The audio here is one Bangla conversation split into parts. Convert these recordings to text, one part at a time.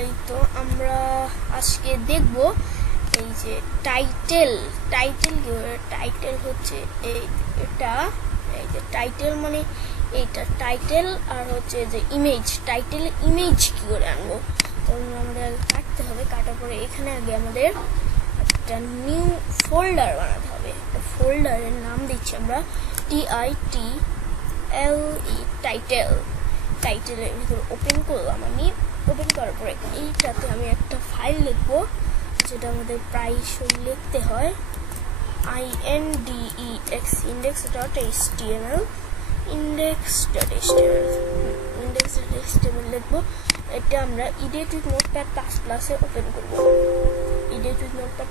এই তো আমরা আজকে দেখব এই যে টাইটেল টাইটেল হচ্ছে এটা এই যে টাইটেল মানে এইটা টাইটেল আর হচ্ছে যে ইমেজ ইমেজ কি করে আনবো। তো আমাদের আগে কাটতে হবে, কাটার পরে এখানে আগে আমাদের একটা নিউ ফোল্ডার বানাতে হবে। একটা ফোল্ডারের নাম দিচ্ছি আমরা টাইটেলের ভিতরে ওপেন করলাম। আমি ওপেন করার পরে এইটাতে আমি একটা ফাইল লিখবো, যেটা আমাদের প্রায়শই লিখতে হয়, index.html লিখবো। এটা আমরা edit with notepad++ A open করবো। edit with notepad++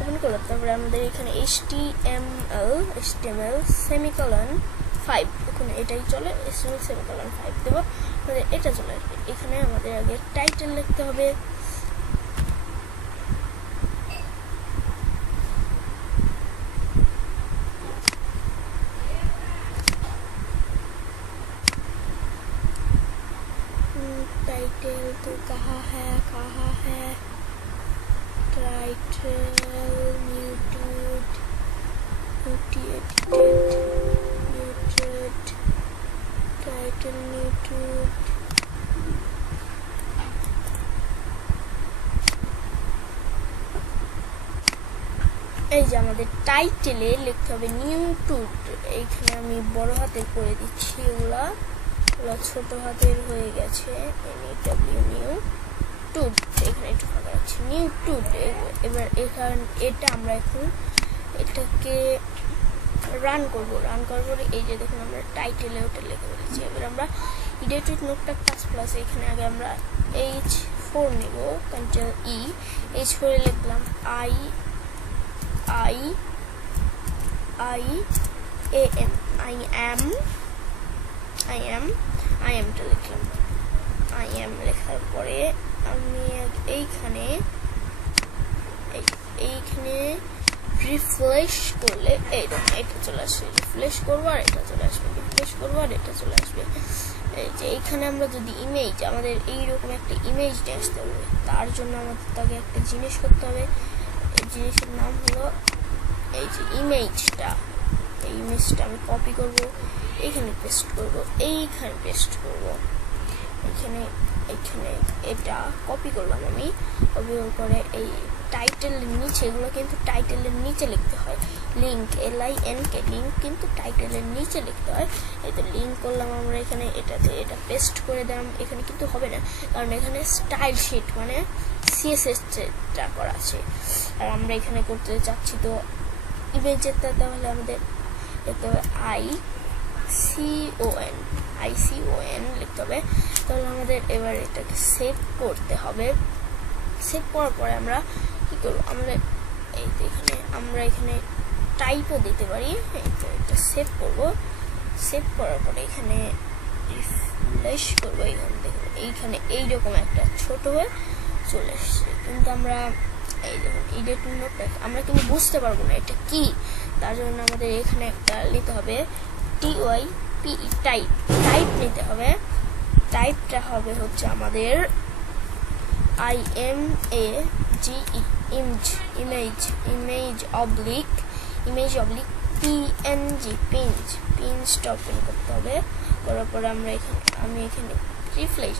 ওপেন করলাম। তারপরে আমাদের এখানে html সেমিকোলন 5, এখন এটাই চলে, html সেমিকোলন 5 দেবো, আমাদের এটা চলে আসবে। এখানে আমাদের আগে টাইটেল লিখতে হবে। टाइटल तो कहाँ है टाइटल muted टाइटल muted। এই যে আমাদের টাইটেলে লিখতে হবে নিউ টুট। এইখানে আমি বড় হাতের করে দিচ্ছি, এগুলা ছোট হাতের হয়ে গেছে। নিউ টুট, এখানে একটু ফাঁকা রাখছি, নিউ টুট। এবার এখানে এটা আমরা এখন এটাকে রান করবো। এই যে দেখুন আমরা টাইটেলে ওটা লিখে ফেলেছি। এবার আমরা edit with notepad++, এখানে আগে আমরা H4 নেব, Ctrl E, H4 এ লিখলাম I am টা লিখলাম। I am লেখার পরে আমি এইখানে রিফ্রেশ করলে এইরকম এটা চলে আসবে। রিফ্রেশ করবো আর এটা চলে আসবে। এই যে এইখানে আমরা যদি ইমেজ, আমাদের এইরকম একটা ইমেজ নিয়ে আসতে হবে। তার জন্য আমাদের তাকে একটা জিনিস করতে হবে। এই জিনিসের নাম হলো এই যে ইমেজটা। এই ইমেজটা আমি কপি করব, এইখানে পেস্ট করব, এইখানে এটা কপি করলাম আমি। কপি করে এই টাইটেলের নিচে, এগুলো কিন্তু টাইটেলের নিচে লিখতে হয়। লিঙ্ক LINK লিঙ্ক কিন্তু টাইটেলের নিচে লিখতে হয়। এই তো লিঙ্ক করলাম আমরা এখানে, এটাতে এটা পেস্ট করে দিলাম। এখানে কিন্তু হবে না, কারণ এখানে স্টাইল শিট মানে CSS-টা করা আছে, আর আমরা এখানে করতে চাচ্ছি তো ইমেজেরটা। তাহলে আমাদের লিখতে হবে ICON লিখতে হবে। তাহলে আমাদের এবার এটাকে সেভ করতে হবে। সেভ করার পরে আমরা কি করবো, আমরা এখানে টাইপও দিতে পারি। এটা সেভ করব। সেভ করার পরে এখানে রিফ্রেশ করবো। এইখানে এইরকম একটা ছোট হয়ে চলে এসছে, কিন্তু আমরা এই দেখুন edit notepad আমরা কিন্তু বুঝতে পারবো না এটা কি। তার জন্য আমাদের এখানে একটা নিতে হবে টাইপ নিতে হবে। টাইপটা হবে হচ্ছে আমাদের image PNG পিঞ্জটা ওপেন করতে হবে। করার পরে আমি এখানে রিফ্রেশ